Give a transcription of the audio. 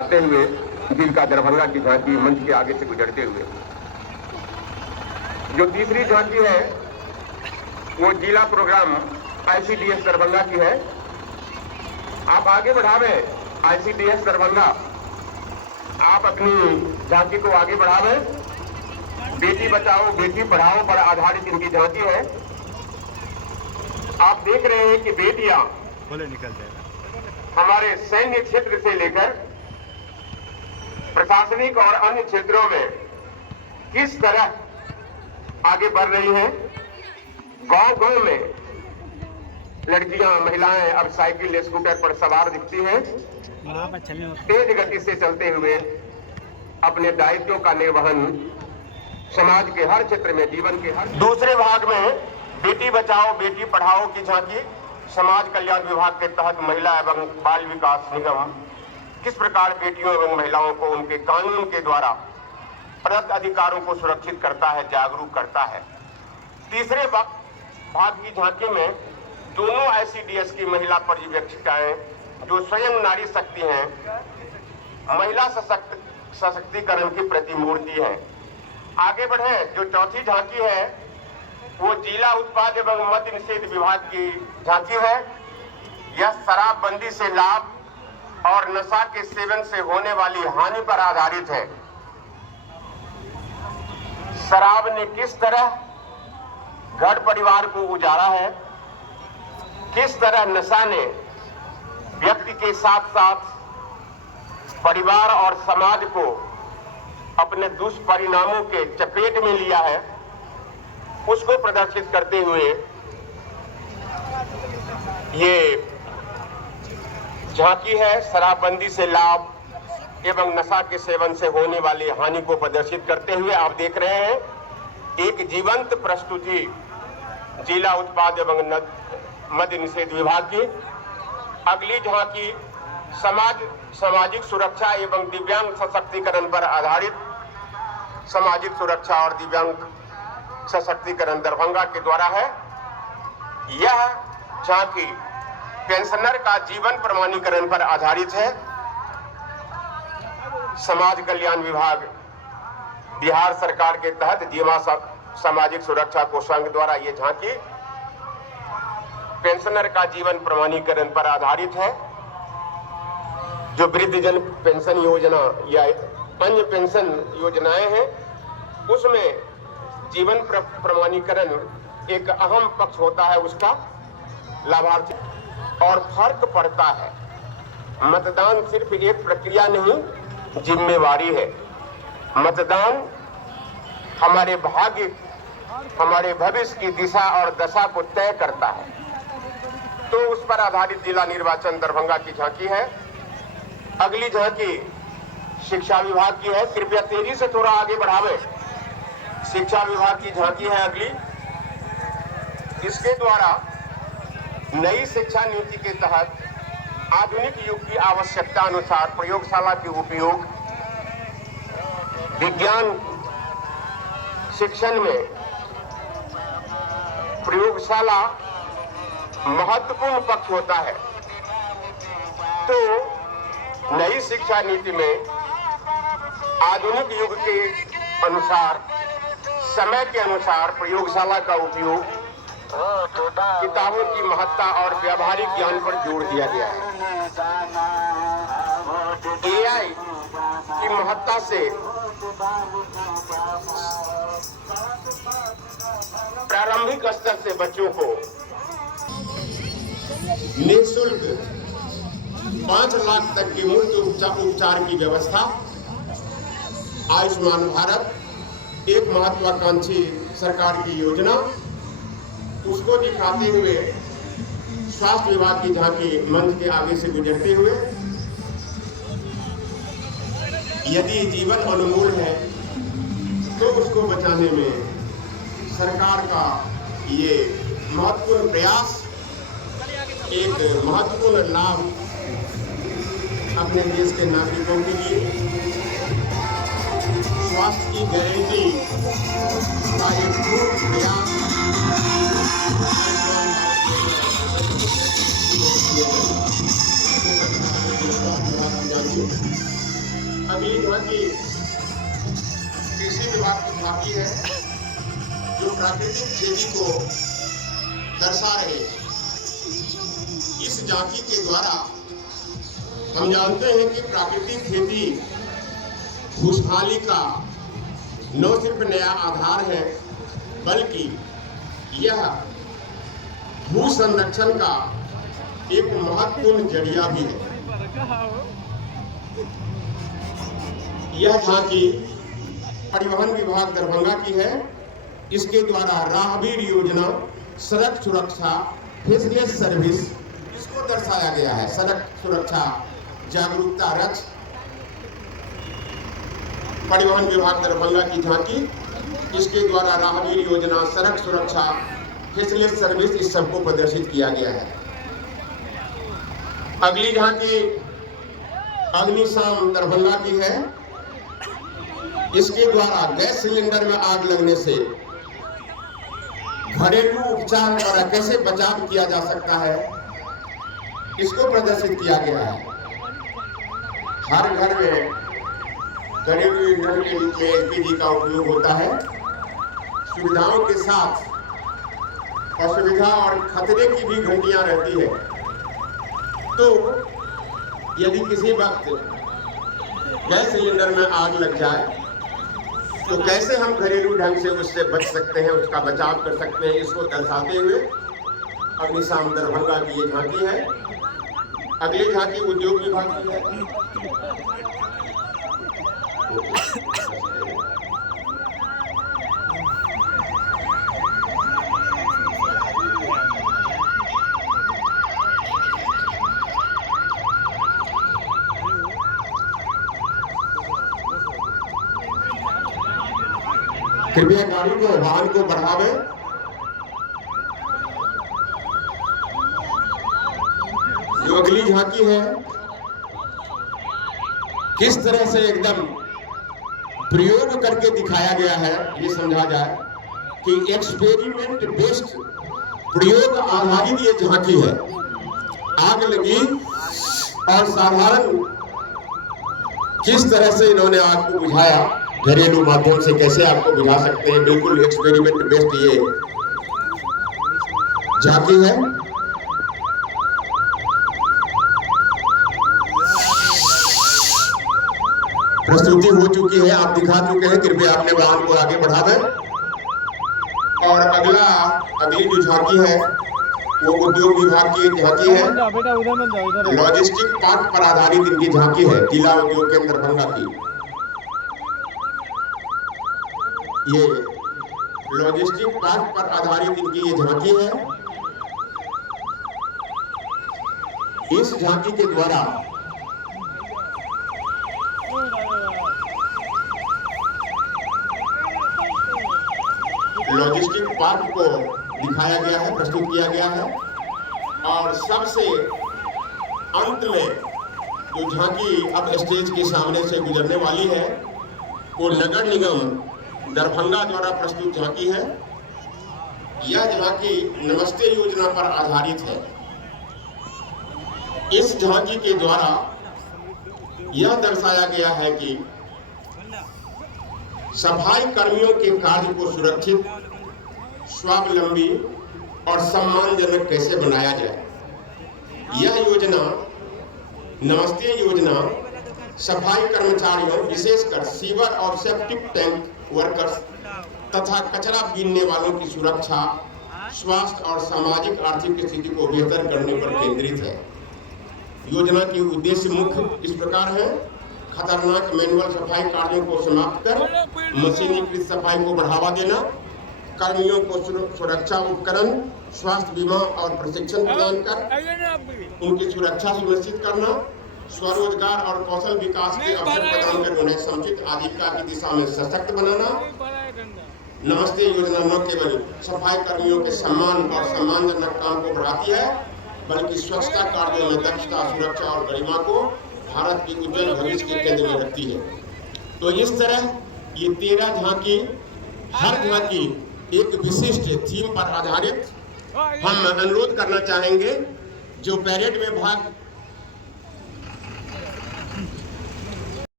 आते हुए दिल का दरभंगा की झांकी मंच के आगे से गुजरते हुए जो तीसरी झांकी है वो जिला प्रोग्राम आईसीडीएस दरभंगा की है। आप आगे बढ़ावे आईसीडीएस दरभंगा, आप अपनी झांकी को आगे बढ़ावे। बेटी बचाओ बेटी पढ़ाओ पर आधारित इनकी झांकी है। आप देख रहे हैं कि बेटियां हमारे सैन्य क्षेत्र से लेकर प्रशासनिक और अन्य क्षेत्रों में किस तरह आगे बढ़ रही हैं। गांव-गांव में लड़कियां महिलाएं अब साइकिल स्कूटर पर सवार दिखती हैं, तेज गति से चलते हुए अपने दायित्वों का निर्वहन समाज के हर क्षेत्र में जीवन के हर। दूसरे भाग में बेटी बचाओ बेटी पढ़ाओ की झांकी समाज कल्याण विभाग के तहत महिला एवं बाल विकास निगम किस प्रकार बेटियों एवं महिलाओं को उनके कानून के द्वारा प्रदत्त अधिकारों को सुरक्षित करता है, जागरूक करता है। तीसरे भाग की झांकी में दोनों आईसीडीएस की महिला पर्यवेक्षिकाएं जो स्वयं नारी शक्ति हैं, महिला सशक्तिकरण की प्रतिमूर्ति है। आगे बढ़े जो चौथी झांकी है वो जिला उत्पाद एवं मद्य निषेध विभाग की झांकी है। यह शराबबंदी से लाभ और नशा के सेवन से होने वाली हानि पर आधारित है। शराब ने किस तरह घर परिवार को उजाड़ा है, किस तरह नशा ने व्यक्ति के साथ साथ परिवार और समाज को अपने दुष्परिणामों के चपेट में लिया है, उसको प्रदर्शित करते हुए ये झांकी है। शराबबंदी से लाभ एवं नशा के सेवन से होने वाली हानि को प्रदर्शित करते हुए आप देख रहे हैं एक जीवंत प्रस्तुति जिला उत्पाद एवं मद्य निषेध विभाग की। अगली झांकी सामाजिक सुरक्षा एवं दिव्यांग सशक्तिकरण पर आधारित सामाजिक सुरक्षा और दिव्यांग सशक्तिकरण दरभंगा के द्वारा है। यह झांकी पेंशनर का जीवन प्रमाणीकरण पर आधारित है। समाज कल्याण विभाग बिहार सरकार के तहत जीवा सामाजिक सुरक्षा कोषांग द्वारा यह झांकी पेंशनर का जीवन प्रमाणीकरण पर आधारित है। जो वृद्धजन पेंशन योजना या अन्य पेंशन योजनाएं हैं उसमें जीवन प्रमाणीकरण एक अहम पक्ष होता है उसका लाभार्थी। और फर्क पड़ता है, मतदान सिर्फ एक प्रक्रिया नहीं जिम्मेवारी है। मतदान हमारे भाग्य हमारे भविष्य की दिशा और दशा को तय करता है। तो उस पर आधारित जिला निर्वाचन दरभंगा की झांकी है। अगली झांकी शिक्षा विभाग की है। कृपया तेजी से थोड़ा आगे बढ़ावे। शिक्षा विभाग की झांकी है अगली। इसके द्वारा नई शिक्षा नीति के तहत आधुनिक युग की आवश्यकता अनुसार प्रयोगशाला के उपयोग विज्ञान शिक्षण में प्रयोगशाला महत्वपूर्ण पक्ष होता है। तो नई शिक्षा नीति में आधुनिक युग के अनुसार समय के अनुसार प्रयोगशाला का उपयोग किताबों की महत्ता और व्यावहारिक ज्ञान पर जोर दिया गया है। एआई की महत्ता से प्रारंभिक स्तर से बच्चों को निःशुल्क 5 लाख तक की मुफ्त उपचार की व्यवस्था। आयुष्मान भारत एक महत्वाकांक्षी सरकार की योजना, उसको दिखाते हुए स्वास्थ्य विभाग की झांकी मंच के आगे से गुजरते हुए यदि जीवन अनमोल है तो उसको बचाने में सरकार का ये महत्वपूर्ण प्रयास एक महत्वपूर्ण लाभ अपने देश के नागरिकों के लिए स्वास्थ्य की गारंटी का एक पूर्ण प्रयास अगली झांकी कृषि विभाग की झांकी है जो प्राकृतिक खेती को दर्शा रहे हैं। इस झांकी के द्वारा हम जानते हैं कि प्राकृतिक खेती खुशहाली का न सिर्फ नया आधार है बल्कि यह भू संरक्षण का एक महत्वपूर्ण जरिया भी है। यह झांकी परिवहन विभाग दरभंगा की है। इसके द्वारा राहगीर योजना, सड़क सुरक्षा, फेसलेस सर्विस इसको दर्शाया गया है। सड़क सुरक्षा जागरूकता रथ परिवहन विभाग दरभंगा की झांकी, इसके द्वारा राहगीर योजना, सड़क सुरक्षा, फेसलेस सर्विस इस सबको प्रदर्शित किया गया है। अगली झांकी अग्निशाम दरभंगा की है। इसके द्वारा गैस सिलेंडर में आग लगने से घरेलू उपचार द्वारा कैसे बचाव किया जा सकता है इसको प्रदर्शित किया गया है। हर घर में घरेलू ईंधन के रूप में एलपीजी का उपयोग होता है। सुविधाओं के साथ असुविधा और खतरे की भी घंटियां रहती है। तो यदि किसी वक्त गैस सिलेंडर में आग लग जाए तो कैसे हम घरेलू ढंग से उससे बच सकते हैं, उसका बचाव कर सकते हैं, इसको दर्शाते हुए अग्निशाम दरभंगा की ये झांकी है। अगली झांकी उद्योग विभाग की है। कृपया गाड़ी को वाहन को बढ़ावे। जो अगली झांकी है किस तरह से एकदम प्रयोग करके दिखाया गया है ये समझा जाए कि एक्सपेरिमेंट बेस्ड प्रयोग आधारित ये झांकी है। आग लगी और साधारण किस तरह से इन्होंने आग को बुझाया, घरेलू माध्यम से कैसे आपको बुझा सकते हैं, बिल्कुल एक्सपेरिमेंट बेस्ड ये झांकी है। प्रस्तुति हो चुकी है, आप दिखा चुके हैं। कृपया अपने वाहन को आगे बढ़ा दें। और अगली जो झांकी है वो उद्योग विभाग की झांकी है। लॉजिस्टिक पार्क पर आधारित इनकी झांकी है, जिला उद्योग केंद्र दरभंगा की। ये लॉजिस्टिक पार्क पर आधारित इनकी ये झांकी है। इस झांकी के द्वारा लॉजिस्टिक पार्क को दिखाया गया है, प्रस्तुत किया गया है। और सबसे अंत में जो झांकी अब स्टेज के सामने से गुजरने वाली है वो नगर निगम दरभंगा द्वारा प्रस्तुत झांकी है। यह झांकी नमस्ते योजना पर आधारित है। इस झांकी के द्वारा यह दर्शाया गया है कि सफाई कर्मियों के कार्य को सुरक्षित, स्वावलंबी और सम्मानजनक कैसे बनाया जाए। यह योजना नमस्ते योजना सफाई कर्मचारियों, विशेषकर सीवर और सेप्टिक टैंक वर्कर्स तथा कचरा बीनने वालों की सुरक्षा, स्वास्थ्य और सामाजिक आर्थिक स्थिति को बेहतर करने पर केंद्रित है। योजना के उद्देश्य मुख्य इस प्रकार है: खतरनाक मैनुअल सफाई कार्यों को समाप्त कर मशीनीकृत सफाई को बढ़ावा देना, कर्मियों को सुरक्षा उपकरण, स्वास्थ्य बीमा और प्रशिक्षण प्रदान कर उनकी सुरक्षा सुनिश्चित करना, स्वरोजगार और कौशल विकास के अवसर प्रदान कर उन्हें समुचित आजीविका की दिशा में सशक्त बनाना। नमस्ते योजना न केवल सफाई कर्मियों के सम्मान और सम्मानजनक काम को बढ़ाती है बल्कि स्वच्छता कार्यों में दक्षता, सुरक्षा और गरिमा को भारत की उज्जवल भविष्य के केंद्र में रखती है। तो इस तरह ये 13 झांकी, हर झांकी एक विशिष्ट थीम पर आधारित। हम अनुरोध करना चाहेंगे जो पैरेड में भाग